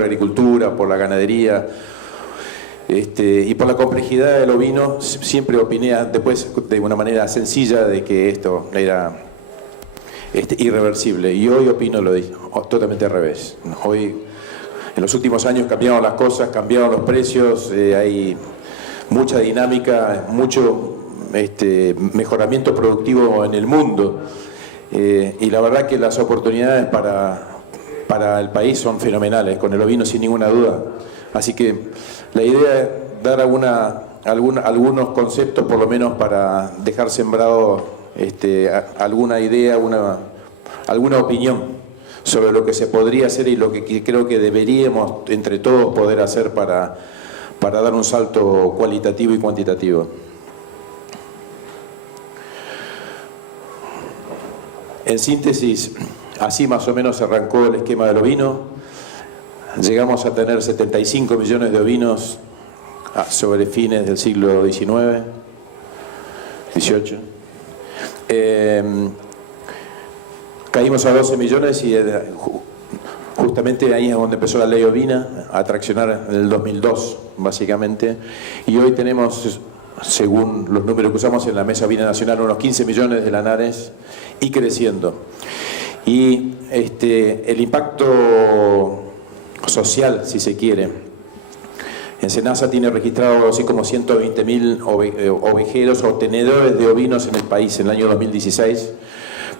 la agricultura, por la ganadería, y por la complejidad del ovino, siempre opiné después de una manera sencilla de que esto era irreversible. Y hoy opino totalmente al revés. Hoy, en los últimos años cambiaron las cosas, cambiaron los precios, hay mucha dinámica, mucho mejoramiento productivo en el mundo. Y la verdad que las oportunidades para el país son fenomenales, con el ovino sin ninguna duda. Así que la idea es dar algunos conceptos, por lo menos para dejar sembrado alguna idea, alguna opinión sobre lo que se podría hacer y lo que creo que deberíamos entre todos poder hacer para dar un salto cualitativo y cuantitativo. En síntesis, así más o menos arrancó el esquema del ovino. Llegamos a tener 75 millones de ovinos sobre fines del siglo XIX, XVIII. Caímos a 12 millones y justamente ahí es donde empezó la ley ovina a traccionar en el 2002, básicamente. Y hoy tenemos, según los números que usamos en la Mesa Ovina Nacional, unos 15 millones de lanares y creciendo. Y el impacto social, si se quiere. En Senasa tiene registrado algo así como 120.000 ovejeros o tenedores de ovinos en el país en el año 2016,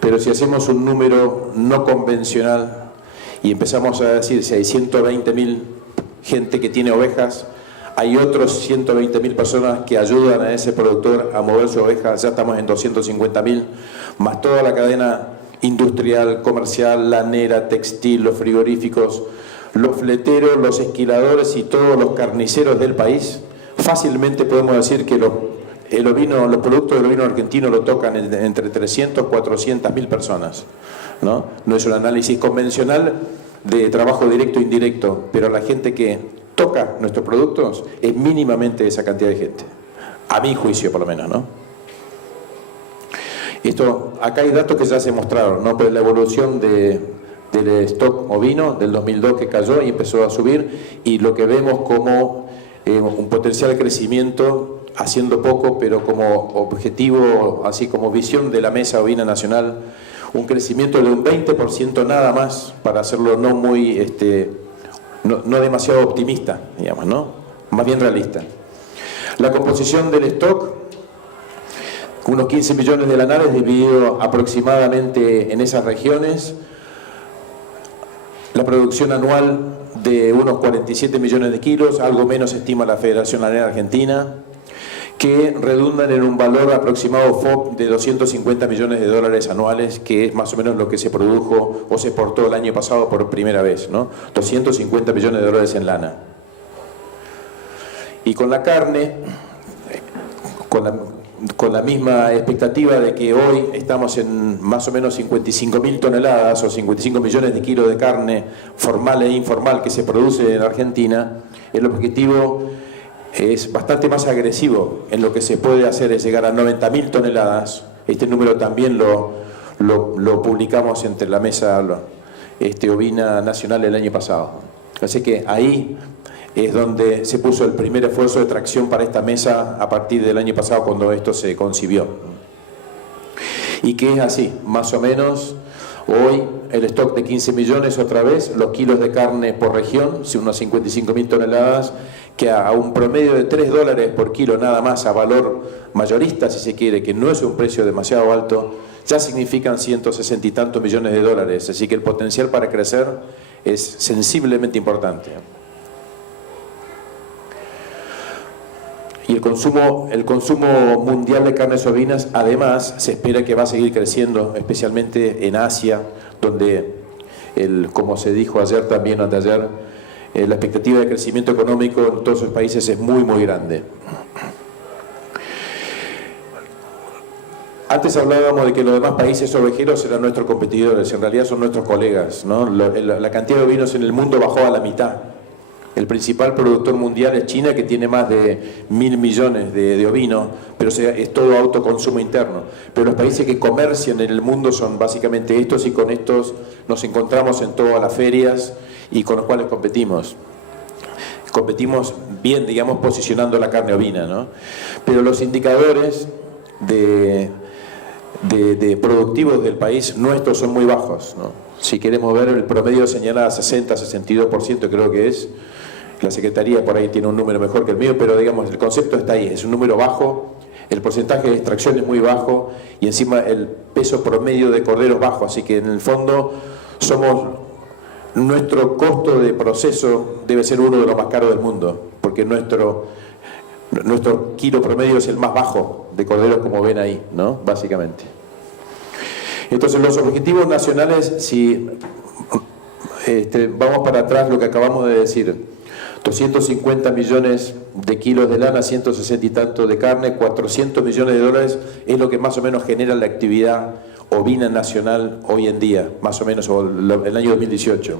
pero si hacemos un número no convencional y empezamos a decir si hay 120.000 gente que tiene ovejas, hay otros 120.000 personas que ayudan a ese productor a mover su oveja, ya estamos en 250.000, más toda la cadena industrial, comercial, lanera, textil, los frigoríficos, los fleteros, los esquiladores y todos los carniceros del país. Fácilmente podemos decir que los productos del ovino argentino lo tocan entre 300 y 400.000 personas, ¿no? No es un análisis convencional de trabajo directo e indirecto, pero la gente que toca nuestros productos es mínimamente esa cantidad de gente, a mi juicio por lo menos, ¿no? Acá hay datos que ya se mostraron, ¿no? Pues la evolución del stock ovino del 2002 que cayó y empezó a subir, y lo que vemos como un potencial crecimiento, haciendo poco, pero como objetivo, así como visión de la Mesa Ovina Nacional, un crecimiento de un 20% nada más, para hacerlo no muy, no demasiado optimista, digamos, ¿no? Más bien realista. La composición del stock, unos 15 millones de lanares dividido aproximadamente en esas regiones. La producción anual de unos 47 millones de kilos, algo menos estima la Federación Lanera Argentina, que redundan en un valor aproximado FOB de 250 millones de dólares anuales, que es más o menos lo que se produjo o se exportó el año pasado por primera vez, ¿no? 250 millones de dólares en lana. Y con la carne, con la misma expectativa de que hoy estamos en más o menos 55.000 toneladas o 55 millones de kilos de carne formal e informal que se produce en Argentina, el objetivo es bastante más agresivo. En lo que se puede hacer es llegar a 90.000 toneladas. Este número también lo publicamos entre la Mesa Ovina Nacional el año pasado. Así que ahí es donde se puso el primer esfuerzo de tracción para esta mesa a partir del año pasado, cuando esto se concibió. Y que es así, más o menos, hoy el stock de 15 millones otra vez, los kilos de carne por región, unas 55.000 toneladas, que a un promedio de $3 por kilo nada más, a valor mayorista si se quiere, que no es un precio demasiado alto, ya significan 160 y tantos millones de dólares. Así que el potencial para crecer es sensiblemente importante. Y el consumo mundial de carnes ovinas, además, se espera que va a seguir creciendo, especialmente en Asia, donde, como se dijo ayer también o anteayer, la expectativa de crecimiento económico en todos esos países es muy, muy grande. Antes hablábamos de que los demás países ovejeros eran nuestros competidores, en realidad son nuestros colegas, ¿no? La cantidad de ovinos en el mundo bajó a la mitad. El principal productor mundial es China, que tiene más de 1.000 millones de ovinos, pero es todo autoconsumo interno. Pero los países que comercian en el mundo son básicamente estos, y con estos nos encontramos en todas las ferias y con los cuales competimos. Competimos bien, digamos, posicionando la carne ovina, ¿no? Pero los indicadores de productivos del país nuestros son muy bajos, ¿no? Si queremos ver, el promedio señala 60-62%, creo que es. La Secretaría por ahí tiene un número mejor que el mío, pero digamos, el concepto está ahí, es un número bajo, el porcentaje de extracción es muy bajo y encima el peso promedio de cordero es bajo, así que en el fondo nuestro costo de proceso debe ser uno de los más caros del mundo, porque nuestro kilo promedio es el más bajo de corderos, como ven ahí, ¿no? Básicamente. Entonces, los objetivos nacionales, si vamos para atrás, lo que acabamos de decir, 250 millones de kilos de lana, 160 y tanto de carne, 400 millones de dólares es lo que más o menos genera la actividad ovina nacional hoy en día, más o menos el año 2018.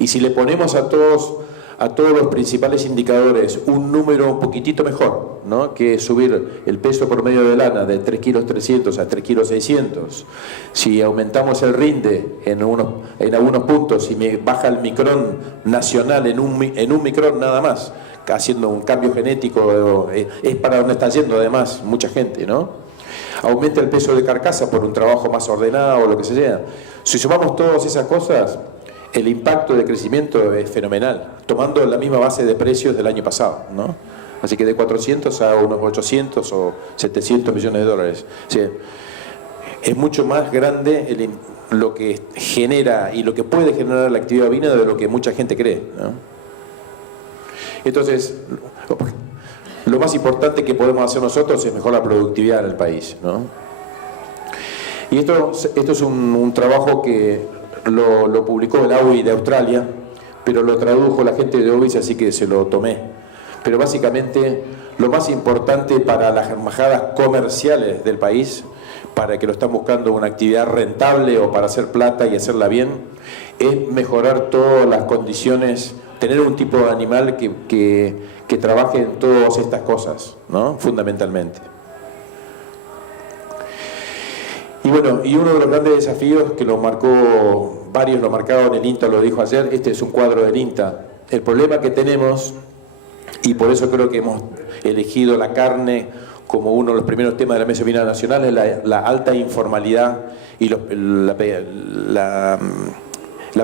Y si le ponemos a todos los principales indicadores un número un poquitito mejor, ¿no? Que subir el peso promedio de lana de 3,3 kilos a 3,6 kilos, si aumentamos el rinde en algunos puntos, si baja el micrón nacional en un micrón nada más, haciendo un cambio genético, es para donde está yendo además mucha gente, ¿no? Aumenta el peso de carcasa por un trabajo más ordenado o lo que sea. Si sumamos todas esas cosas, el impacto de crecimiento es fenomenal, tomando la misma base de precios del año pasado, ¿no? Así que de 400 a unos 800 o 700 millones de dólares. O sea, es mucho más grande lo que genera y lo que puede generar la actividad ovina de lo que mucha gente cree, ¿no? Entonces, lo más importante que podemos hacer nosotros es mejorar la productividad en el país, ¿no? Y esto es un trabajo que lo publicó el AUI de Australia, pero lo tradujo la gente de OBIS, así que se lo tomé. Pero básicamente lo más importante para las embajadas comerciales del país, para que lo están buscando una actividad rentable o para hacer plata y hacerla bien, es mejorar todas las condiciones, tener un tipo de animal que trabaje en todas estas cosas, ¿no? Fundamentalmente. Y bueno, y uno de los grandes desafíos que varios lo marcaron, el INTA lo dijo ayer, este es un cuadro del INTA. El problema que tenemos, y por eso creo que hemos elegido la carne como uno de los primeros temas de la Mesa Ovina Nacional, es la alta informalidad y la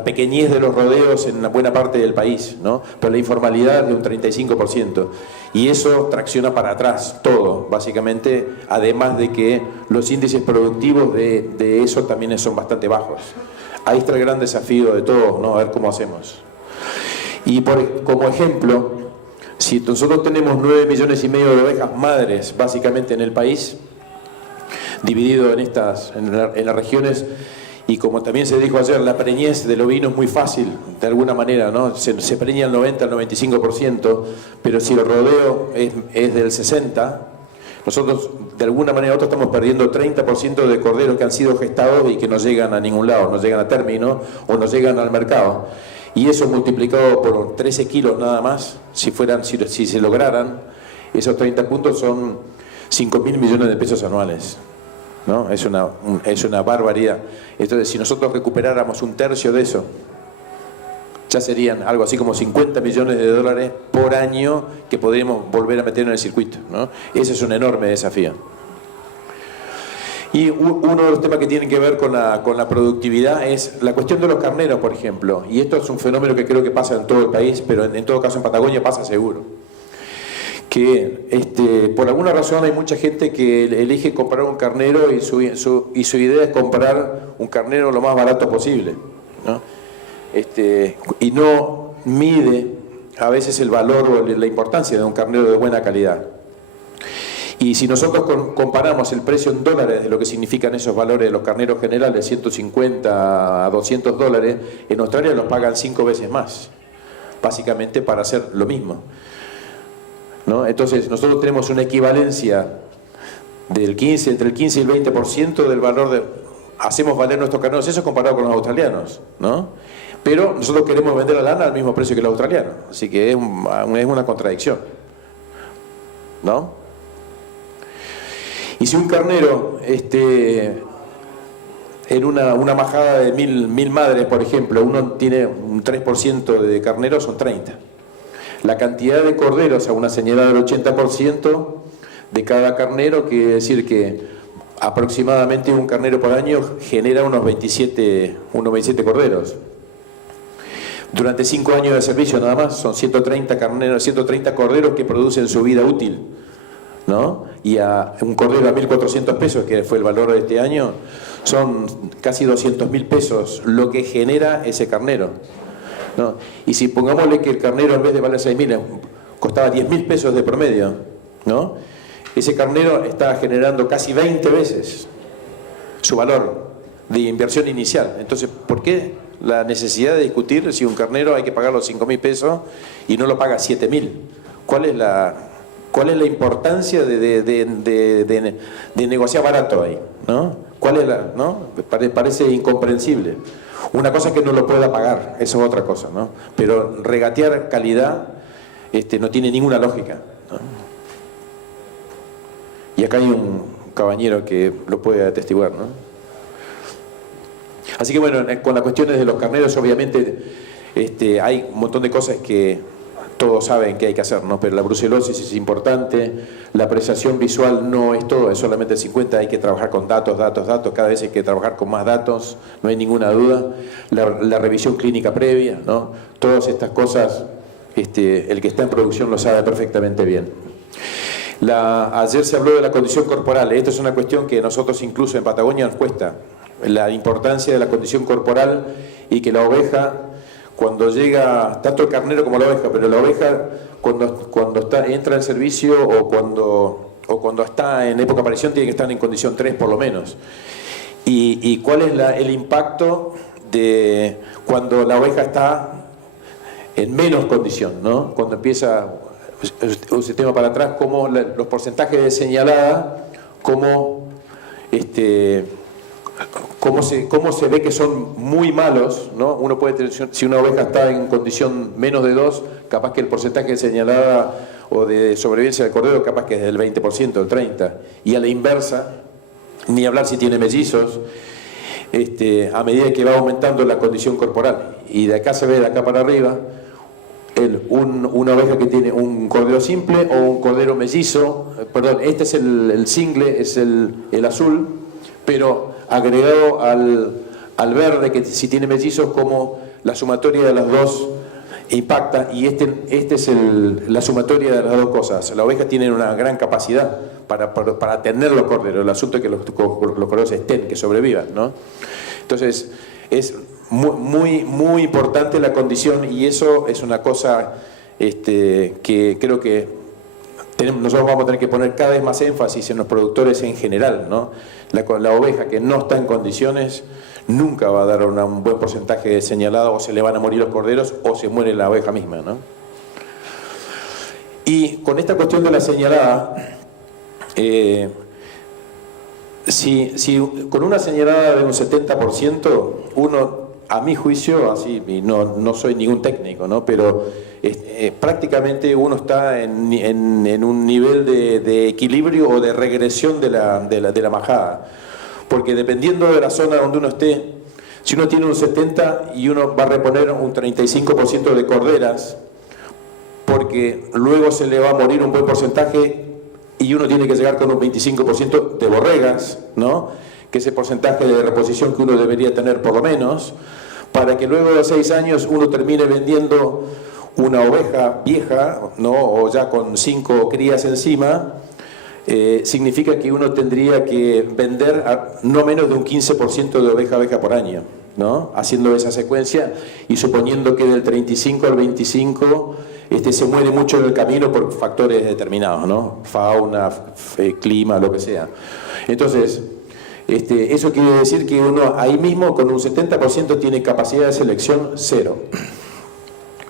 pequeñez de los rodeos en una buena parte del país, ¿no? Pero la informalidad es de un 35%. Y eso tracciona para atrás todo, básicamente, además de que los índices productivos de eso también son bastante bajos. Ahí está el gran desafío de todos, ¿no? A ver cómo hacemos. Y como ejemplo, si nosotros tenemos 9,5 millones de ovejas madres, básicamente en el país, dividido en las regiones, y como también se dijo ayer, la preñez del ovino es muy fácil, de alguna manera, ¿no? Se preña el 90 al 95%, pero si el rodeo es del 60%, nosotros de alguna manera u otra estamos perdiendo 30% de corderos que han sido gestados y que no llegan a ningún lado, no llegan a término o no llegan al mercado. Y eso multiplicado por 13 kilos nada más, si se lograran, esos 30 puntos son 5.000 millones de pesos anuales, ¿no? Es una barbaridad. Entonces, si nosotros recuperáramos un tercio de eso, ya serían algo así como 50 millones de dólares por año que podríamos volver a meter en el circuito, ¿no? Ese es un enorme desafío. Y uno de los temas que tienen que ver con la productividad es la cuestión de los carneros, por ejemplo. Y esto es un fenómeno que creo que pasa en todo el país, pero en todo caso en Patagonia pasa seguro. Que por alguna razón hay mucha gente que elige comprar un carnero y su idea es comprar un carnero lo más barato posible, ¿no? Y no mide a veces el valor o la importancia de un carnero de buena calidad. Y si nosotros comparamos el precio en dólares de lo que significan esos valores de los carneros generales, 150 a 200 dólares, en Australia los pagan 5 veces más, básicamente para hacer lo mismo, ¿no? Entonces nosotros tenemos una equivalencia entre el 15 y el 20% del valor hacemos valer nuestros carneros, eso comparado con los australianos, ¿no? Pero nosotros queremos vender la lana al mismo precio que el australiano, así que es una contradicción, ¿no? Y si un carnero en una majada de mil madres, por ejemplo, uno tiene un 3% de carneros, son 30. La cantidad de corderos a una señalada del 80% de cada carnero quiere decir que aproximadamente un carnero por año genera unos 27 corderos. Durante 5 años de servicio nada más son 130 carneros, 130 corderos que producen su vida útil, ¿no? Y a un cordero a 1.400 pesos, que fue el valor de este año, son casi 200.000 pesos lo que genera ese carnero, ¿no? Y si pongámosle que el carnero en vez de valer 6.000 costaba 10.000 pesos de promedio, ¿no? Ese carnero está generando casi 20 veces su valor de inversión inicial. Entonces, ¿por qué la necesidad de discutir si un carnero hay que pagarlo 5.000 pesos y no lo paga 7.000? ¿Cuál es la importancia de negociar barato ahí, ¿no? ¿Cuál es ¿no? Parece incomprensible. Una cosa es que no lo pueda pagar, eso es otra cosa, ¿no? Pero regatear calidad no tiene ninguna lógica, ¿no? Y acá hay un caballero que lo puede atestiguar, ¿no? Así que bueno, con las cuestiones de los carneros, obviamente hay un montón de cosas que todos saben que hay que hacer, ¿no? Pero la brucelosis es importante, la apreciación visual no es todo, es solamente el 50%, hay que trabajar con datos, cada vez hay que trabajar con más datos, no hay ninguna duda. La revisión clínica previa, ¿no? Todas estas cosas, el que está en producción lo sabe perfectamente bien. Ayer se habló de la condición corporal. Esta es una cuestión que nosotros incluso en Patagonia nos cuesta. La importancia de la condición corporal y que la oveja, cuando llega, tanto el carnero como la oveja, pero la oveja cuando entra en servicio o cuando está en época de aparición tiene que estar en condición 3 por lo menos. ¿Y cuál es el impacto de cuando la oveja está en menos condición, ¿no? Cuando empieza un sistema para atrás, como los porcentajes de señalada, cómo se ve que son muy malos, ¿no? Uno puede tener, si una oveja está en condición menos de 2, capaz que el porcentaje de señalada o de sobrevivencia del cordero capaz que es del 20%, del 30%. Y a la inversa, ni hablar si tiene mellizos, a medida que va aumentando la condición corporal. Y de acá se ve, de acá para arriba, una oveja que tiene un cordero simple o un cordero mellizo, perdón, este es el single, es el azul, pero agregado al verde, que si tiene mellizos, como la sumatoria de las dos impacta, y este es la sumatoria de las dos cosas. La oveja tiene una gran capacidad para tener los corderos, el asunto es que los corderos estén, que sobrevivan, ¿no? Entonces, es muy importante la condición, y eso es una cosa que creo que nosotros vamos a tener que poner cada vez más énfasis en los productores en general, ¿no? La oveja que no está en condiciones nunca va a dar un buen porcentaje de señalado, o se le van a morir los corderos o se muere la oveja misma, ¿no? Y con esta cuestión de la señalada, si con una señalada de un 70%, uno, a mi juicio, así, y no soy ningún técnico, ¿no? Pero prácticamente uno está en un nivel de equilibrio o de regresión de la majada. Porque dependiendo de la zona donde uno esté, si uno tiene un 70% y uno va a reponer un 35% de corderas, porque luego se le va a morir un buen porcentaje y uno tiene que llegar con un 25% de borregas, ¿no? Que es el porcentaje de reposición que uno debería tener por lo menos, para que luego de 6 años uno termine vendiendo una oveja vieja, ¿no? O ya con 5 crías encima. Significa que uno tendría que vender no menos de un 15% de oveja por año, ¿no? Haciendo esa secuencia y suponiendo que del 35 al 25 se muere mucho en el camino por factores determinados, ¿no? Fauna, clima, lo que sea. Entonces, eso quiere decir que uno ahí mismo con un 70% tiene capacidad de selección 0.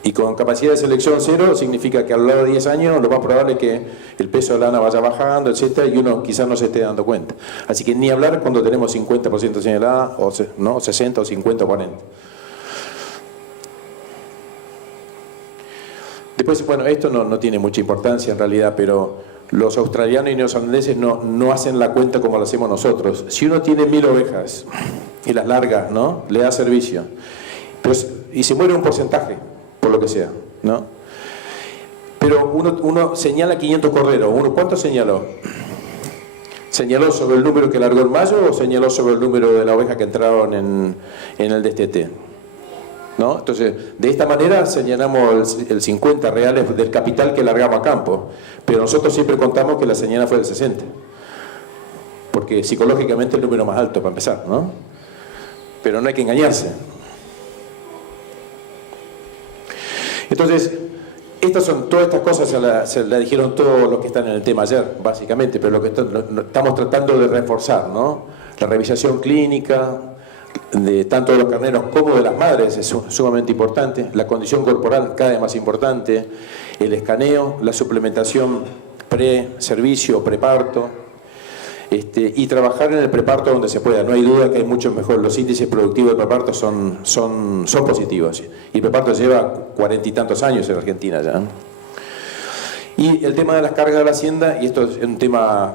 Y con capacidad de selección 0 significa que a lo largo de 10 años lo más probable es que el peso de lana vaya bajando, etcétera, y uno quizás no se esté dando cuenta. Así que ni hablar cuando tenemos 50% señalada, o ¿no? 60 o 50 o 40. Después, bueno, esto no tiene mucha importancia en realidad, pero los australianos y neozelandeses no hacen la cuenta como lo hacemos nosotros. Si uno tiene 1000 ovejas y las largas, ¿no? Le da servicio. Pero, y se muere un porcentaje, por lo que sea, ¿no? Pero uno señala 500 corderos. ¿Cuánto señaló? ¿Señaló sobre el número que largó en mayo o señaló sobre el número de la oveja que entraron en el destete? ¿No? Entonces, de esta manera señalamos el 50 reales del capital que largamos a campo. Pero nosotros siempre contamos que la señal fue del 60. Porque psicológicamente el número más alto para empezar, ¿no? Pero no hay que engañarse. Entonces, todas estas cosas se la dijeron todos los que están en el tema ayer, básicamente, pero lo que estamos tratando de reforzar, ¿no? La revisación clínica de tanto de los carneros como de las madres es sumamente importante, la condición corporal cada vez más importante, el escaneo, la suplementación pre-servicio, preparto, y trabajar en el preparto donde se pueda. No hay duda que hay mucho mejor. Los índices productivos de preparto son positivos. Y el preparto lleva 40 y tantos años en Argentina ya. Y el tema de las cargas de la hacienda, y esto es un tema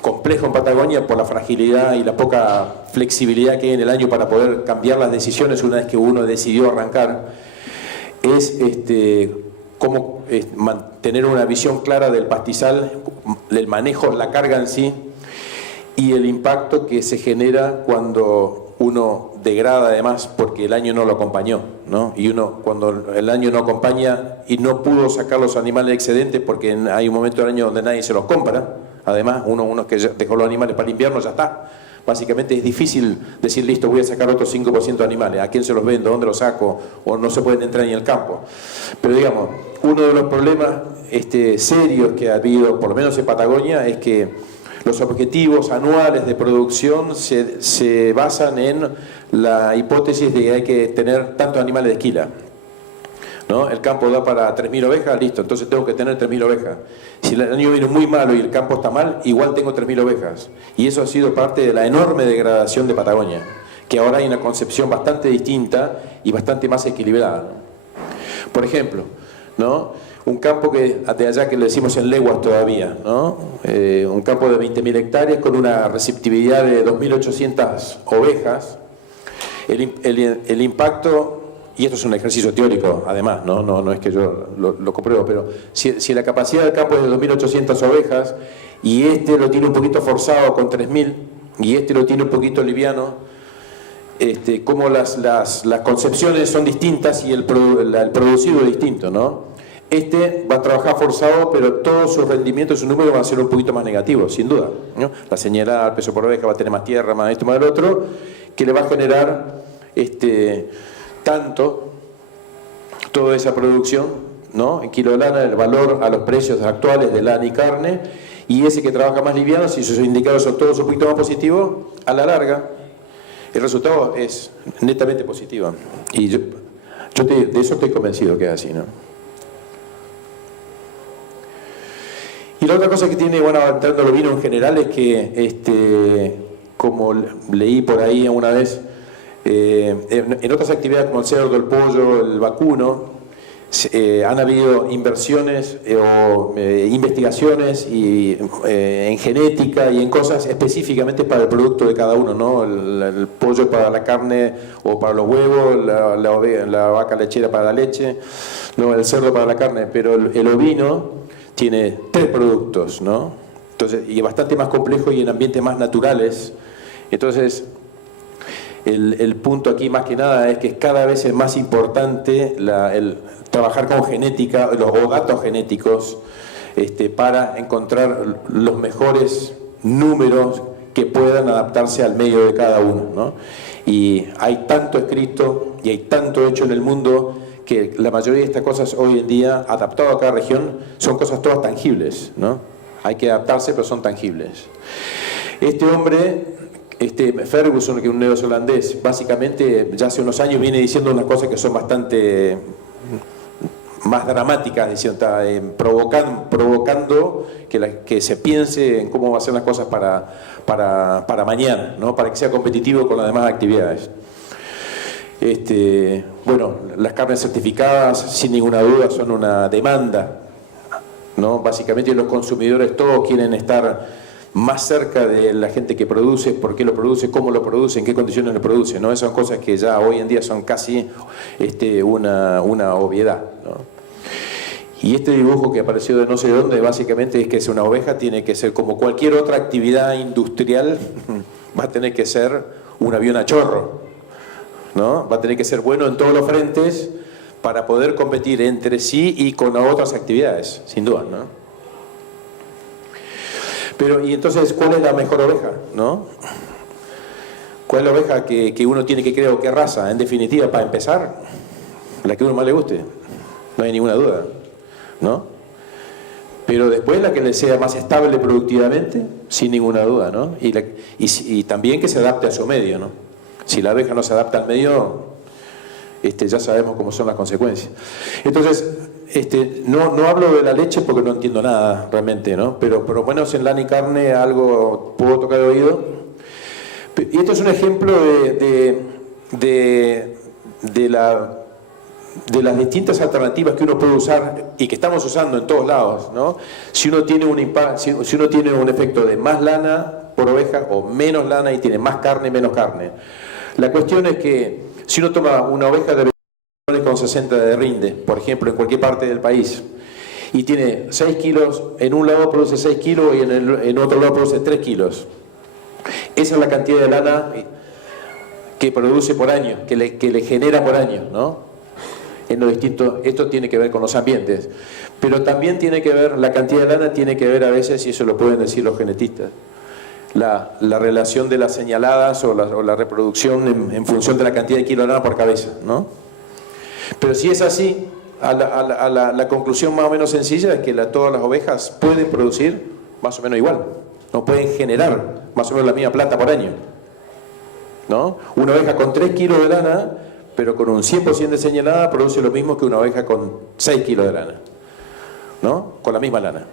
complejo en Patagonia por la fragilidad y la poca flexibilidad que hay en el año para poder cambiar las decisiones una vez que uno decidió arrancar, es cómo mantener una visión clara del pastizal, del manejo, la carga en sí, y el impacto que se genera cuando uno degrada además porque el año no lo acompañó, ¿no? Y uno cuando el año no acompaña y no pudo sacar los animales excedentes porque hay un momento del año donde nadie se los compra, además uno que dejó los animales para el invierno ya está. Básicamente es difícil decir, listo, voy a sacar otro 5% de animales, ¿a quién se los vendo? ¿Dónde los saco? O no se pueden entrar ni en el campo. Pero digamos, uno de los problemas serios que ha habido, por lo menos en Patagonia, es que los objetivos anuales de producción se basan en la hipótesis de que hay que tener tantos animales de esquila, ¿no? El campo da para 3.000 ovejas, listo, entonces tengo que tener 3.000 ovejas. Si el año viene muy malo y el campo está mal, igual tengo 3.000 ovejas. Y eso ha sido parte de la enorme degradación de Patagonia, que ahora hay una concepción bastante distinta y bastante más equilibrada, ¿no? Por ejemplo, ¿no? Un campo de allá que le decimos en leguas todavía, ¿no? Un campo de 20.000 hectáreas con una receptividad de 2.800 ovejas. El impacto, y esto es un ejercicio teórico además, no es que yo lo compruebo, pero si la capacidad del campo es de 2.800 ovejas y lo tiene un poquito forzado con 3.000 y lo tiene un poquito liviano, como las concepciones son distintas y el producido es distinto, ¿no? Va a trabajar forzado, pero todos sus rendimientos, sus números van a ser un poquito más negativos, sin duda, ¿no? La señalada, el peso por oveja va a tener más tierra, más esto, más el otro, que le va a generar tanto toda esa producción, ¿no? En kilo de lana, el valor a los precios actuales de lana y carne, y ese que trabaja más liviano, si sus indicadores son todos un poquito más positivos, a la larga el resultado es netamente positivo. Y yo de eso estoy convencido que es así, ¿no? Y la otra cosa que tiene, bueno, entrando a los vinos en general, es que, como leí por ahí una vez, en otras actividades como el cerdo, el pollo, el vacuno, han habido inversiones o investigaciones en genética y en cosas específicamente para el producto de cada uno, ¿no? El pollo para la carne o para los huevos, la vaca lechera para la leche, no, el cerdo para la carne, pero el ovino tiene 3 productos, ¿no? Entonces, y es bastante más complejo y en ambientes más naturales. Entonces, el punto aquí más que nada es que cada vez es más importante el trabajar con genética o datos genéticos para encontrar los mejores números que puedan adaptarse al medio de cada uno, ¿no? Y hay tanto escrito y hay tanto hecho en el mundo que la mayoría de estas cosas hoy en día, adaptado a cada región, son cosas todas tangibles, ¿no? Hay que adaptarse, pero son tangibles. Este hombre, Ferguson, que es un neozelandés, básicamente ya hace unos años viene diciendo unas cosas que son bastante más dramáticas, diciendo, está provocando que se piense en cómo va a ser las cosas para mañana, ¿no? Para que sea competitivo con las demás actividades. Bueno, las carnes certificadas sin ninguna duda son una demanda, ¿no? Básicamente los consumidores todos quieren estar más cerca de la gente que produce, por qué lo produce, cómo lo produce, en qué condiciones lo produce, ¿no? Esas son cosas que ya hoy en día son casi una obviedad, ¿no? Y este dibujo que apareció de no sé dónde, básicamente es que es una oveja, tiene que ser como cualquier otra actividad industrial, va a tener que ser un avión a chorro, ¿no? Va a tener que ser bueno en todos los frentes para poder competir entre sí y con otras actividades, sin duda, ¿no? Pero, y entonces, ¿cuál es la mejor oveja, no? ¿Cuál es la oveja que uno tiene que creer o qué raza? En definitiva, para empezar, la que a uno más le guste, no hay ninguna duda, ¿no? Pero después la que le sea más estable productivamente, sin ninguna duda, ¿no? Y también que se adapte a su medio, ¿no? Si la abeja no se adapta al medio, ya sabemos cómo son las consecuencias. Entonces, no hablo de la leche porque no entiendo nada realmente, ¿no? Pero por lo menos en lana y carne algo puedo tocar de oído. Y esto es un ejemplo de las distintas alternativas que uno puede usar y que estamos usando en todos lados, ¿no? Si uno tiene si uno tiene un efecto de más lana por oveja o menos lana y tiene más carne, menos carne. La cuestión es que si uno toma una oveja de 20,60 de rinde, por ejemplo, en cualquier parte del país, y tiene 6 kilos, en un lado produce 6 kilos y en otro lado produce 3 kilos. Esa es la cantidad de lana que produce por año, que le genera por año, ¿no? En lo distinto, esto tiene que ver con los ambientes, pero también tiene que ver, la cantidad de lana tiene que ver a veces, y eso lo pueden decir los genetistas, la relación de las señaladas o la reproducción en función de la cantidad de kilo de lana por cabeza, ¿no? Pero si es así, la conclusión más o menos sencilla es que todas las ovejas pueden producir más o menos igual, no pueden generar más o menos la misma plata por año, ¿no? Una oveja con 3 kilos de lana, pero con un 100% de señalada, produce lo mismo que una oveja con 6 kilos de lana, ¿no? Con la misma lana.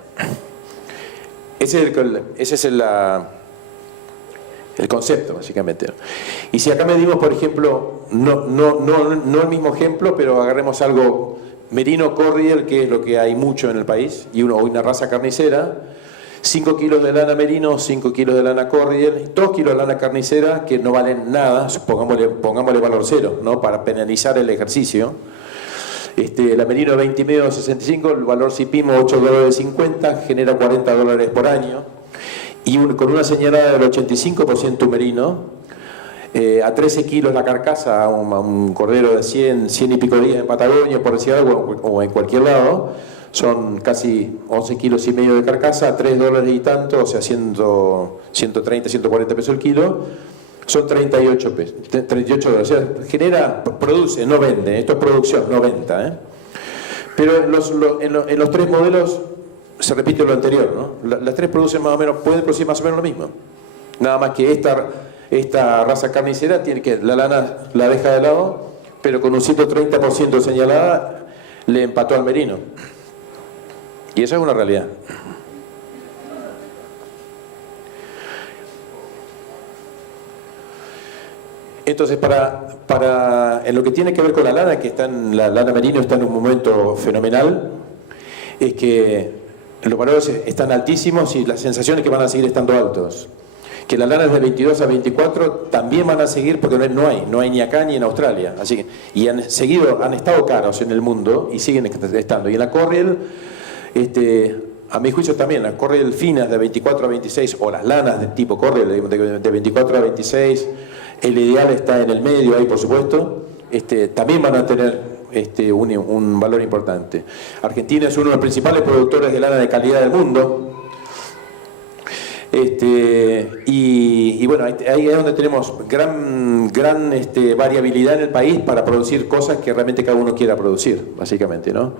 Ese es el concepto, básicamente. Y si acá medimos, por ejemplo, no el mismo ejemplo, pero agarremos algo merino corriel, que es lo que hay mucho en el país, y una raza carnicera, 5 kilos de lana merino, 5 kilos de lana corriel, 2 kilos de lana carnicera, que no valen nada, pongámosle valor cero, ¿no? Para penalizar el ejercicio. La merino 20,5 65, el valor si pimo $8.50, genera $40 por año. Y con una señalada del 85% merino, a 13 kilos la carcasa, a un cordero de 100 y pico días en Patagonia, por decir algo, o en cualquier lado, son casi 11 kilos y medio de carcasa, a $3 y tanto, o sea, 130, 140 pesos el kilo, son 38 pesos, 38 dólares. O sea, produce, no vende, esto es producción, no venta, ¿eh? Pero en los tres modelos se repite lo anterior, ¿no? Las tres producen más o menos, pueden producir más o menos lo mismo. Nada más que esta raza carnicera tiene que la lana la deja de lado, pero con un 130% señalada le empató al merino. Y eso es una realidad. Entonces, en lo que tiene que ver con la lana, la lana merino está en un momento fenomenal, es que los valores están altísimos y las sensaciones que van a seguir estando altos. Que las lanas de 22 a 24 también van a seguir porque no hay ni acá ni en Australia. Así que, y han estado caros en el mundo y siguen estando. Y en la corriel, a mi juicio también, las corriel finas de 24 a 26 o las lanas de tipo corriel de 24 a 26, el ideal está en el medio ahí, por supuesto, también van a tener un valor importante. Argentina es uno de los principales productores de lana de calidad del mundo. Y bueno, ahí es donde tenemos gran variabilidad en el país para producir cosas que realmente cada uno quiera producir, básicamente, ¿no?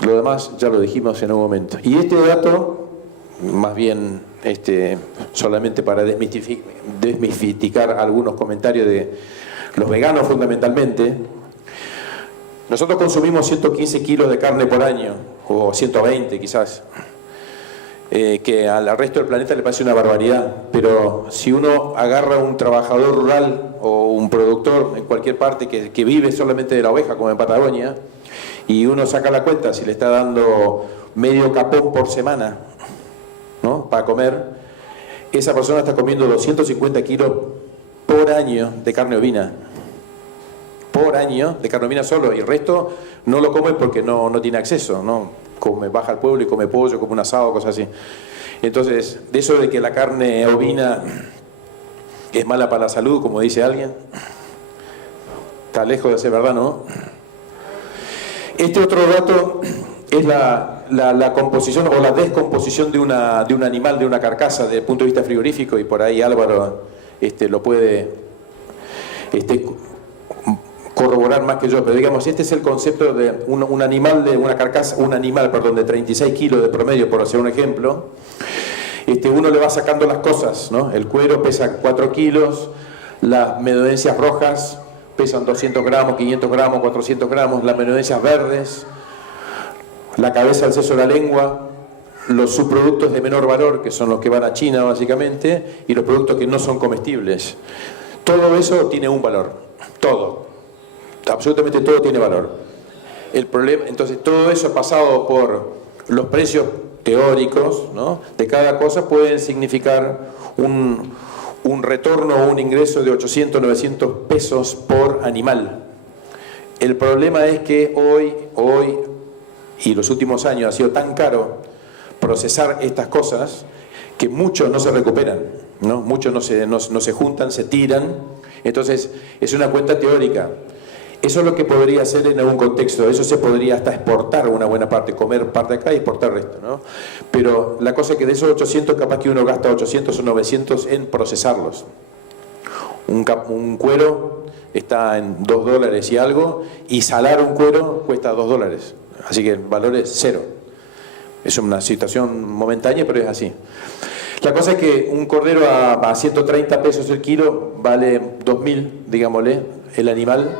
Lo demás ya lo dijimos en un momento. Y este dato, más bien solamente para desmistificar algunos comentarios de los veganos fundamentalmente, nosotros consumimos 115 kilos de carne por año, o 120 quizás, que al resto del planeta le parece una barbaridad, pero si uno agarra a un trabajador rural o un productor en cualquier parte que vive solamente de la oveja, como en Patagonia, y uno saca la cuenta, si le está dando medio capón por semana, ¿no? Para comer, esa persona está comiendo 250 kilos por año de carne ovina. Por año de carne ovina solo, y el resto no lo come porque no tiene acceso, ¿no? Come, baja al pueblo y come pollo, come un asado, cosas así. Entonces, de eso de que la carne ovina es mala para la salud, como dice alguien, está lejos de ser verdad, ¿no? Este otro dato es la composición o la descomposición de un animal, de una carcasa, desde el punto de vista frigorífico, y por ahí Álvaro lo puede corroborar más que yo, pero digamos, este es el concepto de un animal, de una carcasa, de 36 kilos de promedio, por hacer un ejemplo. Uno le va sacando las cosas, ¿no? El cuero pesa 4 kilos, las menudencias rojas pesan 200 gramos, 500 gramos, 400 gramos, las menudencias verdes, la cabeza, el seso, la lengua, los subproductos de menor valor, que son los que van a China básicamente, y los productos que no son comestibles. Todo eso tiene un valor, todo, absolutamente todo tiene valor. El problema, entonces, todo eso pasado por los precios teóricos, ¿no?, de cada cosa, pueden significar un retorno o un ingreso de 800, 900 pesos por animal. El problema es que hoy y los últimos años ha sido tan caro procesar estas cosas que muchos no se recuperan, ¿no? Muchos no se juntan, se tiran. Entonces es una cuenta teórica. Eso es lo que podría hacer en algún contexto. Eso se podría hasta exportar una buena parte, comer parte acá y exportar el resto, ¿no? Pero la cosa es que de esos 800 capaz que uno gasta 800 o 900 en procesarlos. Un cuero está en $2 y algo, y salar un cuero cuesta $2. Así que el valor es cero. Es una situación momentánea, pero es así. La cosa es que un cordero a 130 pesos el kilo vale 2.000, digámosle, el animal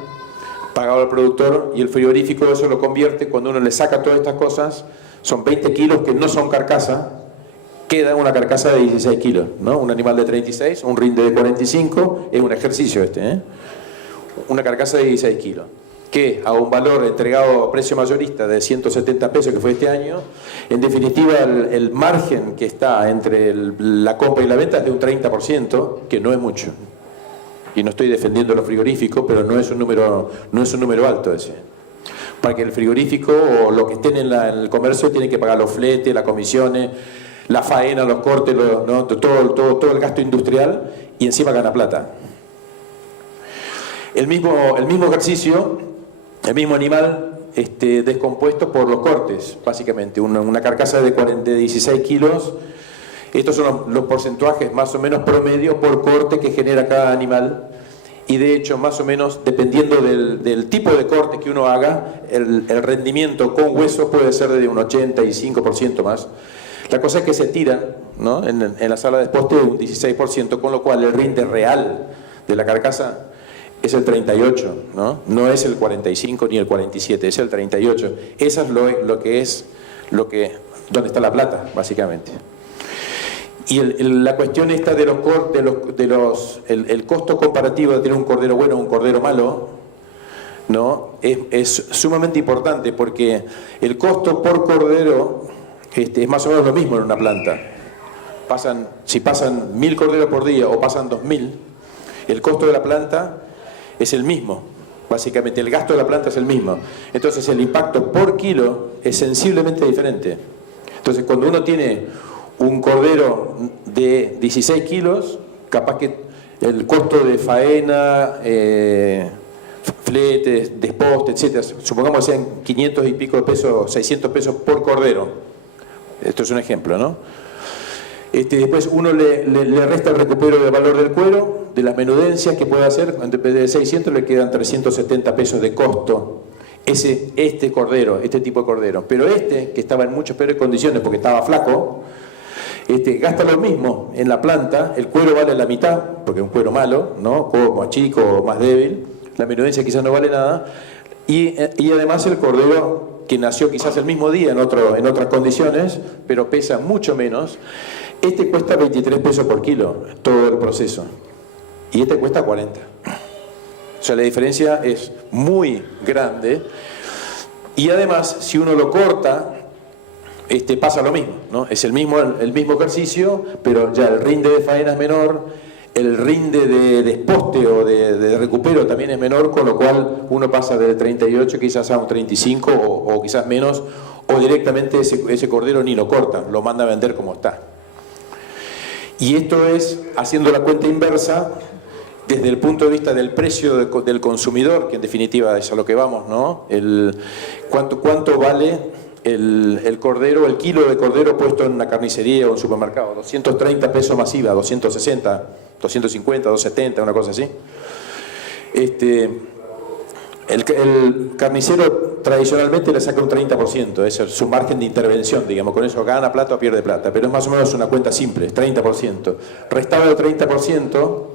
pagado al productor, y el frigorífico eso lo convierte, cuando uno le saca todas estas cosas, son 20 kilos que no son carcasa, queda una carcasa de 16 kilos, ¿no? Un animal de 36, un rinde de 45, es un ejercicio una carcasa de 16 kilos, que a un valor entregado a precio mayorista de 170 pesos, que fue este año, en definitiva el margen que está entre la compra y la venta es de un 30%, que no es mucho. Y no estoy defendiendo los frigoríficos, pero no es un número alto ese. Para que el frigorífico o lo que estén en el comercio tienen que pagar los fletes, las comisiones, la faena, los cortes, ¿no? todo el gasto industrial, y encima gana plata. El mismo ejercicio, el mismo animal descompuesto por los cortes, básicamente. Una carcasa de 16 kilos. Estos son los porcentajes más o menos promedio por corte que genera cada animal, y de hecho más o menos dependiendo del tipo de corte que uno haga, el rendimiento con hueso puede ser de un 85% más. La cosa es que se tiran, ¿no?, en la sala de desposte un 16%, con lo cual el rinde real de la carcasa es el 38%, ¿no? No es el 45 ni el 47, es el 38%. Esa es donde está la plata, básicamente. Y la cuestión esta de el costo comparativo de tener un cordero bueno o un cordero malo, ¿no?, es sumamente importante, porque el costo por cordero es más o menos lo mismo en una planta. Si pasan 1.000 corderos por día o pasan 2.000, el costo de la planta es el mismo. Básicamente el gasto de la planta es el mismo. Entonces el impacto por kilo es sensiblemente diferente. Entonces cuando uno tiene un cordero de 16 kilos, capaz que el costo de faena, fletes, desposte, etcétera, supongamos que sean 500 y pico de pesos, 600 pesos por cordero. Esto es un ejemplo, ¿no? Después uno le resta el recupero del valor del cuero, de las menudencias que puede hacer, en vez de 600 le quedan 370 pesos de costo. Este cordero, este tipo de cordero. Pero que estaba en muchas peores condiciones porque estaba flaco, gasta lo mismo en la planta, el cuero vale la mitad, porque es un cuero malo, ¿no?, como más chico o más débil, la menudencia quizás no vale nada, y además el cordero que nació quizás el mismo día en otras condiciones, pero pesa mucho menos, cuesta 23 pesos por kilo, todo el proceso, y cuesta 40. O sea, la diferencia es muy grande, y además, si uno lo corta, pasa lo mismo, ¿no? Es el mismo ejercicio, pero ya el rinde de faena es menor, el rinde de desposte o de recupero también es menor, con lo cual uno pasa de 38 quizás a un 35 o quizás menos, o directamente ese cordero ni lo corta, lo manda a vender como está. Y esto es haciendo la cuenta inversa desde el punto de vista del precio del consumidor, que en definitiva es a lo que vamos, ¿no? ¿Cuánto vale el cordero, el kilo de cordero puesto en una carnicería o en un supermercado? 230 pesos masiva, 260, 250, 270, una cosa así. El carnicero tradicionalmente le saca un 30%, es su margen de intervención, digamos, con eso gana plata o pierde plata, pero es más o menos una cuenta simple, es 30%. Restado el 30%,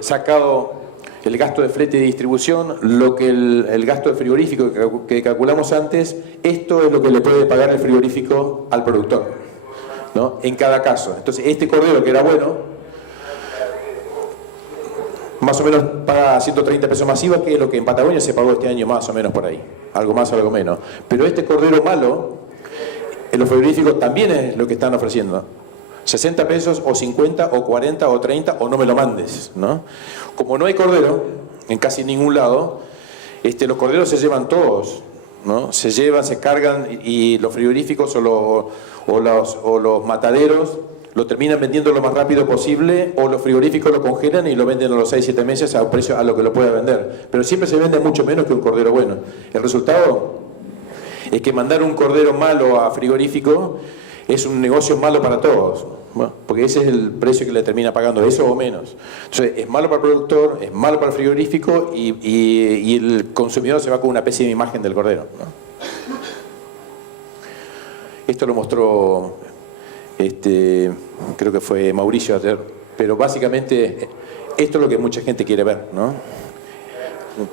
sacado el gasto de flete y distribución, lo que el gasto de frigorífico que calculamos antes, esto es lo que le puede pagar el frigorífico al productor, ¿no? En cada caso. Entonces, este cordero que era bueno, más o menos paga 130 pesos masiva, que es lo que en Patagonia se pagó este año, más o menos por ahí. Algo más, algo menos. Pero este cordero malo, en los frigoríficos también es lo que están ofreciendo. 60 pesos, o 50, o 40, o 30, o no me lo mandes, ¿no? Como no hay cordero en casi ningún lado, los corderos se llevan todos, ¿no? Se llevan, se cargan, y los frigoríficos o los mataderos lo terminan vendiendo lo más rápido posible, o los frigoríficos lo congelan y lo venden a los 6-7 meses a un precio a lo que lo pueda vender. Pero siempre se vende mucho menos que un cordero bueno. El resultado es que mandar un cordero malo a frigorífico es un negocio malo para todos, ¿no? Porque ese es el precio que le termina pagando, eso o menos. Entonces, es malo para el productor, es malo para el frigorífico, y el consumidor se va con una pésima imagen del cordero, ¿no? Esto lo mostró, creo que fue Mauricio ayer, pero básicamente esto es lo que mucha gente quiere ver, ¿no?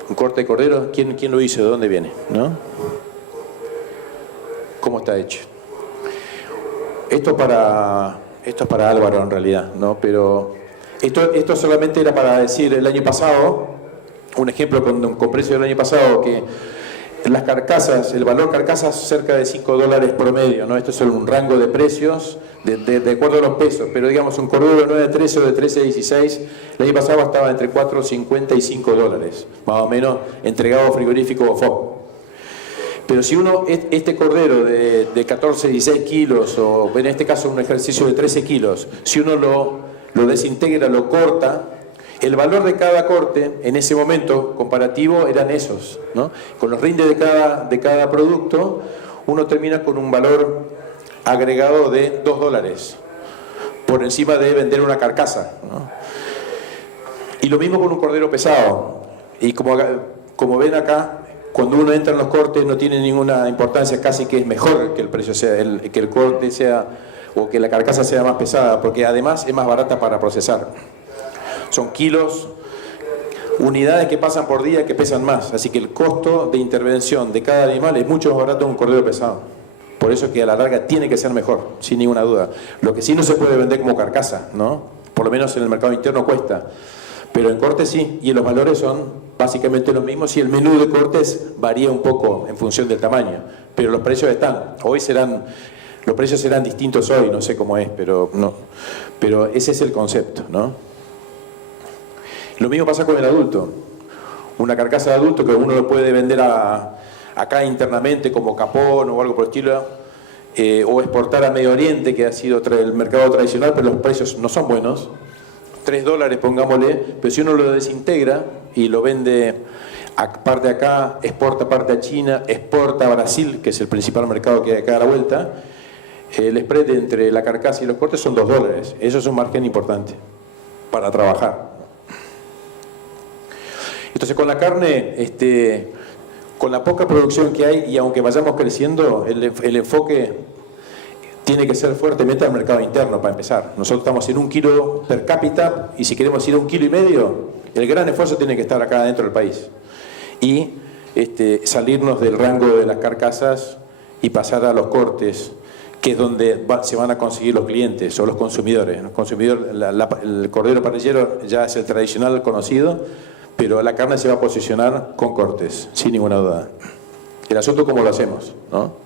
Un corte de cordero, ¿quién lo hizo? ¿De dónde viene? ¿No? ¿Cómo está hecho? Esto es para Álvaro en realidad, ¿no? Pero esto solamente era para decir el año pasado, un ejemplo con precio del año pasado, que las carcasas, el valor carcasas cerca de $5 promedio, ¿no? Esto es un rango de precios de acuerdo a los pesos, pero digamos un cordero de 9.13 o de 13.16, el año pasado estaba entre $4.50 y $5, más o menos, entregado a frigorífico o FOB. Pero si uno, este cordero de 14, 16 kilos, o en este caso un ejercicio de 13 kilos, si uno lo desintegra, lo corta, el valor de cada corte en ese momento comparativo eran esos, ¿no? Con los rindes de cada producto, uno termina con un valor agregado de $2 por encima de vender una carcasa, ¿no? Y lo mismo con un cordero pesado. Y como ven acá, cuando uno entra en los cortes no tiene ninguna importancia, casi que es mejor que el precio sea, que el corte sea, o que la carcasa sea más pesada, porque además es más barata para procesar. Son kilos, unidades que pasan por día que pesan más, así que el costo de intervención de cada animal es mucho más barato que un cordero pesado. Por eso que a la larga tiene que ser mejor, sin ninguna duda. Lo que sí no se puede vender como carcasa, ¿no? Por lo menos en el mercado interno cuesta. Pero en cortes sí, y los valores son básicamente los mismos, y el menú de cortes varía un poco en función del tamaño, pero los precios están. Los precios serán distintos hoy, no sé cómo es, pero ese es el concepto, ¿no? Lo mismo pasa con el adulto. Una carcasa de adulto que uno lo puede vender acá internamente como capón o algo por el estilo, o exportar a Medio Oriente, que ha sido el mercado tradicional, pero los precios no son buenos. $3, pongámosle, pero si uno lo desintegra y lo vende parte acá, exporta parte a China, exporta a Brasil, que es el principal mercado que hay acá a la vuelta, el spread entre la carcasa y los cortes son $2. Eso es un margen importante para trabajar. Entonces, con la carne, con la poca producción que hay, y aunque vayamos creciendo, el enfoque tiene que ser fuertemente al mercado interno para empezar. Nosotros estamos en 1 kilo per cápita, y si queremos ir a 1,5 kilos, el gran esfuerzo tiene que estar acá dentro del país. Y salirnos del rango de las carcasas y pasar a los cortes, que es donde se van a conseguir los clientes o los consumidores. El cordero parrillero ya es el tradicional conocido, pero la carne se va a posicionar con cortes, sin ninguna duda. El asunto es cómo lo hacemos, ¿no?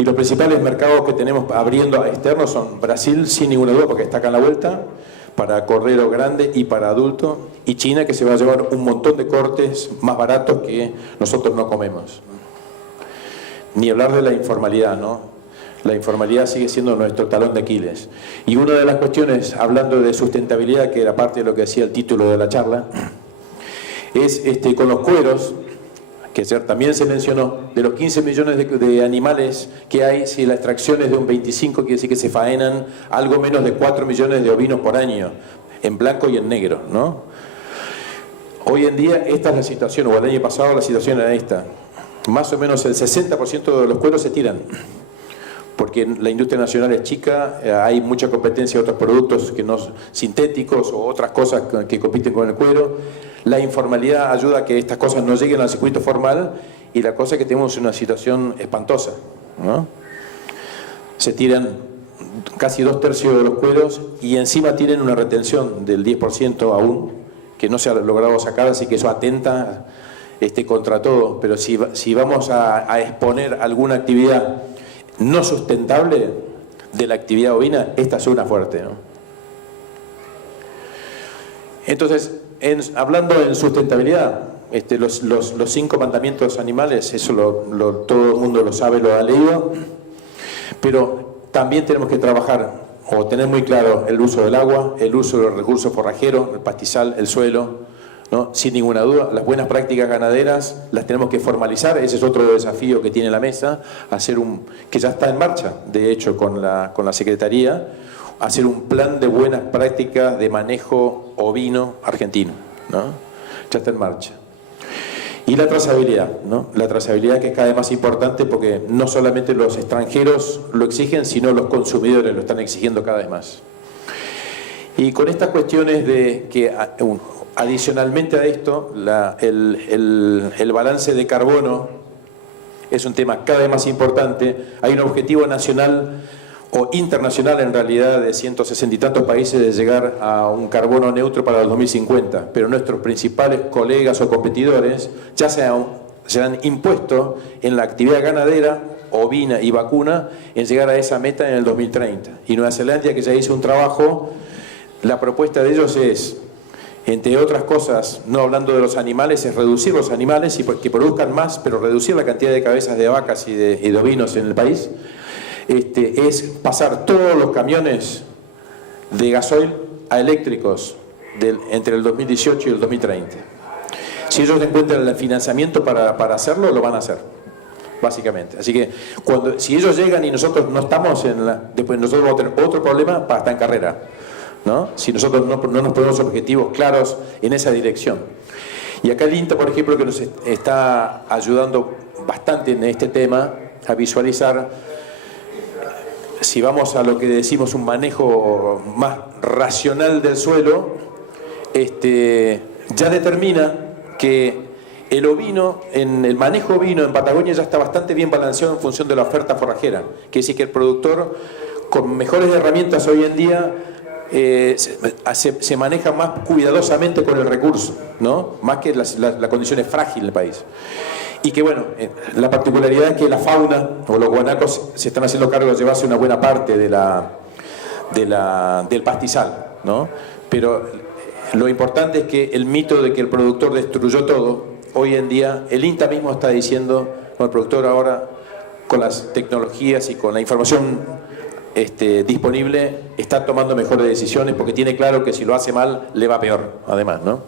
Y los principales mercados que tenemos abriendo a externos son Brasil, sin ninguna duda, porque está acá a la vuelta, para cordero grande y para adulto, y China, que se va a llevar un montón de cortes más baratos que nosotros no comemos. Ni hablar de la informalidad, ¿no? La informalidad sigue siendo nuestro talón de Aquiles. Y una de las cuestiones, hablando de sustentabilidad, que era parte de lo que decía el título de la charla, es con los cueros, que también se mencionó, de los 15 millones de animales que hay, si la extracción es de un 25, quiere decir que se faenan algo menos de 4 millones de ovinos por año, en blanco y en negro, ¿no? Hoy en día esta es la situación, o el año pasado la situación era esta. Más o menos el 60% de los cueros se tiran, porque la industria nacional es chica, hay mucha competencia de otros productos que no sintéticos o otras cosas que compiten con el cuero. La informalidad ayuda a que estas cosas no lleguen al circuito formal, y la cosa es que tenemos una situación espantosa, ¿no? Se tiran casi 2/3 de los cueros y encima tienen una retención del 10% aún, que no se ha logrado sacar, así que eso atenta contra todo. Pero si vamos a exponer alguna actividad no sustentable de la actividad ovina, esta es una fuerte, ¿no? Entonces, hablando en sustentabilidad, los 5 mandamientos animales, eso todo el mundo lo sabe, lo ha leído, pero también tenemos que trabajar o tener muy claro el uso del agua, el uso de los recursos forrajeros, el pastizal, el suelo, ¿no? Sin ninguna duda, las buenas prácticas ganaderas las tenemos que formalizar. Ese es otro desafío que tiene la mesa, que ya está en marcha, de hecho, con la Secretaría, hacer un plan de buenas prácticas de manejo ovino argentino, ¿no? Ya está en marcha. Y la trazabilidad, ¿no? La trazabilidad, que es cada vez más importante, porque no solamente los extranjeros lo exigen, sino los consumidores lo están exigiendo cada vez más. Y con estas cuestiones de que adicionalmente a esto, el balance de carbono es un tema cada vez más importante. Hay un objetivo nacional o internacional, en realidad, de 160 y tantos países, de llegar a un carbono neutro para el 2050, pero nuestros principales colegas o competidores ya se han impuesto en la actividad ganadera, ovina y vacuna, en llegar a esa meta en el 2030. Y Nueva Zelanda, que ya hizo un trabajo, la propuesta de ellos es, entre otras cosas, no hablando de los animales, es reducir los animales y que produzcan más, pero reducir la cantidad de cabezas de vacas y de ovinos en el país. Es pasar todos los camiones de gasoil a eléctricos entre el 2018 y el 2030. Si ellos encuentran el financiamiento para hacerlo, lo van a hacer, básicamente. Así que si ellos llegan y nosotros no estamos después nosotros vamos a tener otro problema para estar en carrera, ¿no? Si nosotros no nos ponemos objetivos claros en esa dirección. Y acá el INTA, por ejemplo, que nos está ayudando bastante en este tema a visualizar, si vamos a lo que decimos un manejo más racional del suelo, ya determina que el ovino, el manejo ovino en Patagonia ya está bastante bien balanceado en función de la oferta forrajera. Quiere decir que el productor, con mejores herramientas hoy en día, se maneja más cuidadosamente con el recurso, ¿no? Más que la condición es frágil del país. Y que, bueno, la particularidad es que la fauna o los guanacos se están haciendo cargo de llevarse una buena parte del pastizal, ¿no? Pero lo importante es que el mito de que el productor destruyó todo, hoy en día el INTA mismo está diciendo, bueno, el productor ahora, con las tecnologías y con la información disponible, está tomando mejores decisiones, porque tiene claro que si lo hace mal le va peor, además, ¿no?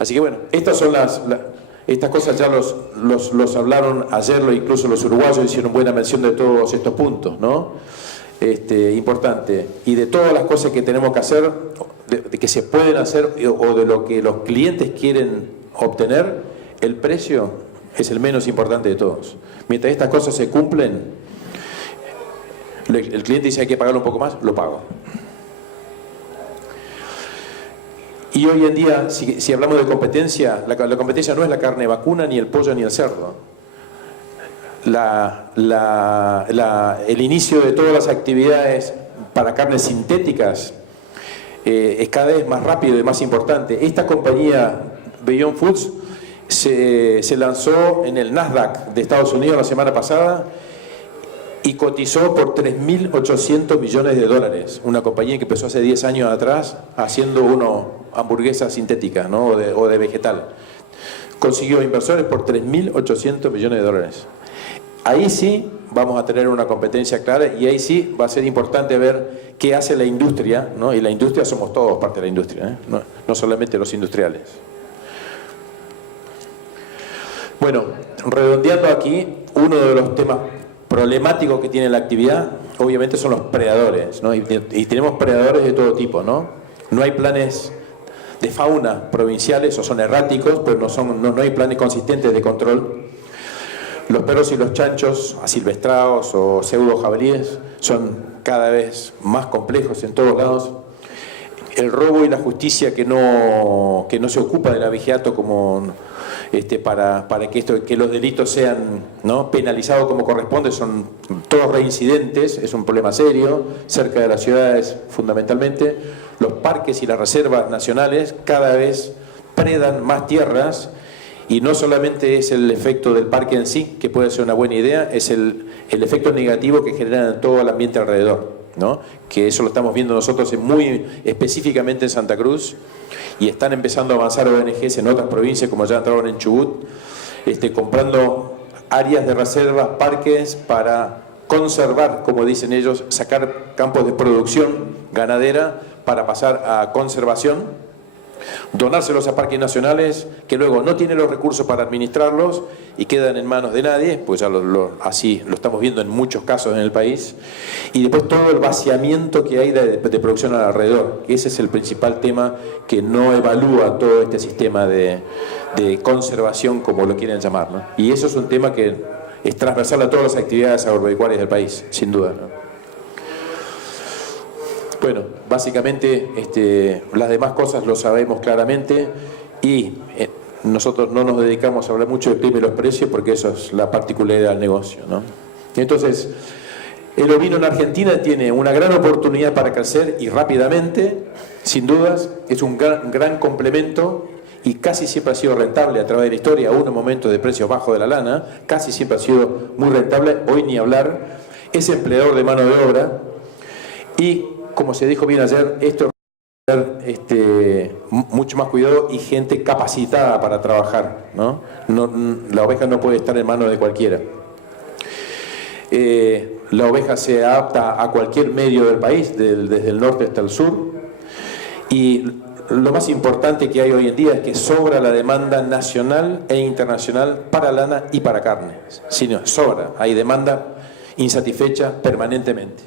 Así que, bueno, estas son estas cosas ya los hablaron ayer, incluso los uruguayos hicieron buena mención de todos estos puntos, ¿no? Importante. Y de todas las cosas que tenemos que hacer, de que se pueden hacer, o de lo que los clientes quieren obtener, el precio es el menos importante de todos. Mientras estas cosas se cumplen, el cliente dice hay que pagarlo un poco más, lo pago. Y hoy en día, si hablamos de competencia, la competencia no es la carne vacuna, ni el pollo, ni el cerdo. El inicio de todas las actividades para carnes sintéticas es cada vez más rápido y más importante. Esta compañía, Beyond Foods, se lanzó en el Nasdaq de Estados Unidos la semana pasada y cotizó por 3.800 millones de dólares. Una compañía que empezó hace 10 años atrás haciendo hamburguesas sintéticas, ¿no? o de vegetal. Consiguió inversores por 3.800 millones de dólares. Ahí sí vamos a tener una competencia clara y ahí sí va a ser importante ver qué hace la industria, ¿no? Y la industria somos todos parte de la industria, ¿eh? No solamente los industriales. Bueno, redondeando aquí, uno de los temas problemáticos que tiene la actividad, obviamente son los predadores, ¿no? Y tenemos predadores de todo tipo, ¿no? No hay planes de fauna provinciales, o son erráticos, pero no hay planes consistentes de control. Los perros y los chanchos asilvestrados o pseudo jabalíes son cada vez más complejos en todos lados. El robo y la justicia que no se ocupa del abigeato como para que los delitos sean, ¿no?, penalizados como corresponde, son todos reincidentes, es un problema serio, cerca de las ciudades fundamentalmente. Los parques y las reservas nacionales cada vez predan más tierras, y no solamente es el efecto del parque en sí, que puede ser una buena idea, es el efecto negativo que genera en todo el ambiente alrededor, ¿no? Que eso lo estamos viendo nosotros muy específicamente en Santa Cruz, y están empezando a avanzar ONGs en otras provincias, como ya entraron en Chubut, comprando áreas de reservas, parques, para conservar, como dicen ellos, sacar campos de producción ganadera para pasar a conservación, donárselos a parques nacionales que luego no tienen los recursos para administrarlos y quedan en manos de nadie, pues ya así lo estamos viendo en muchos casos en el país. Y después todo el vaciamiento que hay de producción alrededor, que ese es el principal tema que no evalúa todo este sistema de conservación, como lo quieren llamar, ¿no? Y eso es un tema que es transversal a todas las actividades agropecuarias del país, sin duda, ¿no? Bueno, básicamente las demás cosas lo sabemos claramente, y nosotros no nos dedicamos a hablar mucho del clima y los precios porque eso es la particularidad del negocio, ¿no? Entonces, el ovino en Argentina tiene una gran oportunidad para crecer y rápidamente, sin dudas, es un gran complemento y casi siempre ha sido rentable a través de la historia, aún en momentos de precios bajos de la lana, casi siempre ha sido muy rentable, hoy ni hablar, es empleador de mano de obra y, como se dijo bien ayer, esto es mucho más cuidado y gente capacitada para trabajar, ¿no? La oveja no puede estar en manos de cualquiera. La oveja se adapta a cualquier medio del país, desde el norte hasta el sur, y lo más importante que hay hoy en día es que sobra la demanda nacional e internacional para lana y para carne. Sí, no, sobra, hay demanda insatisfecha permanentemente.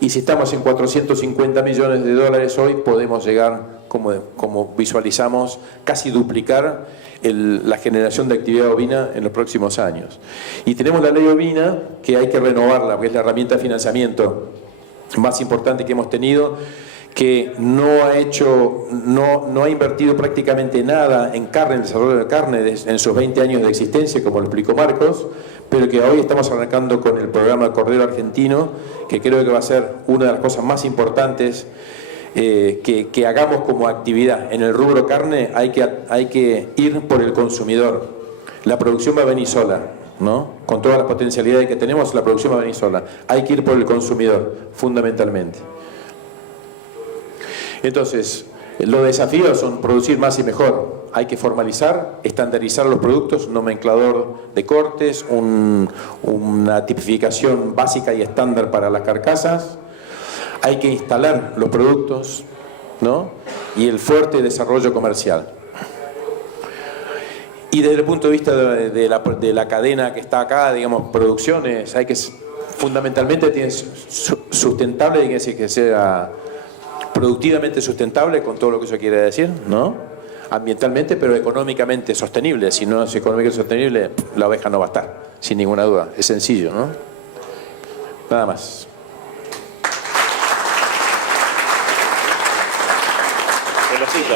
Y si estamos en 450 millones de dólares hoy, podemos llegar, como visualizamos, casi duplicar la generación de actividad ovina en los próximos años. Y tenemos la ley ovina, que hay que renovarla, porque es la herramienta de financiamiento más importante que hemos tenido, que no ha invertido prácticamente nada en carne, en desarrollo de carne en sus 20 años de existencia, como lo explicó Marcos, pero que hoy estamos arrancando con el programa Cordero Argentino, que creo que va a ser una de las cosas más importantes que hagamos como actividad. En el rubro carne hay que ir por el consumidor. La producción va a venir sola, ¿no? Con todas las potencialidades que tenemos, la producción va a venir sola. Hay que ir por el consumidor, fundamentalmente. Entonces, los desafíos son producir más y mejor. Hay que formalizar, estandarizar los productos, un nomenclador de cortes, una tipificación básica y estándar para las carcasas. Hay que instalar los productos, ¿no? Y el fuerte desarrollo comercial. Y desde el punto de vista de la cadena que está acá, digamos, producciones, hay que fundamentalmente tiene sustentable, tiene que decir que sea productivamente sustentable, con todo lo que eso quiere decir, ¿no? Ambientalmente, pero económicamente sostenible. Si no es económicamente sostenible, la oveja no va a estar, sin ninguna duda. Es sencillo, ¿no? Nada más. Velocito.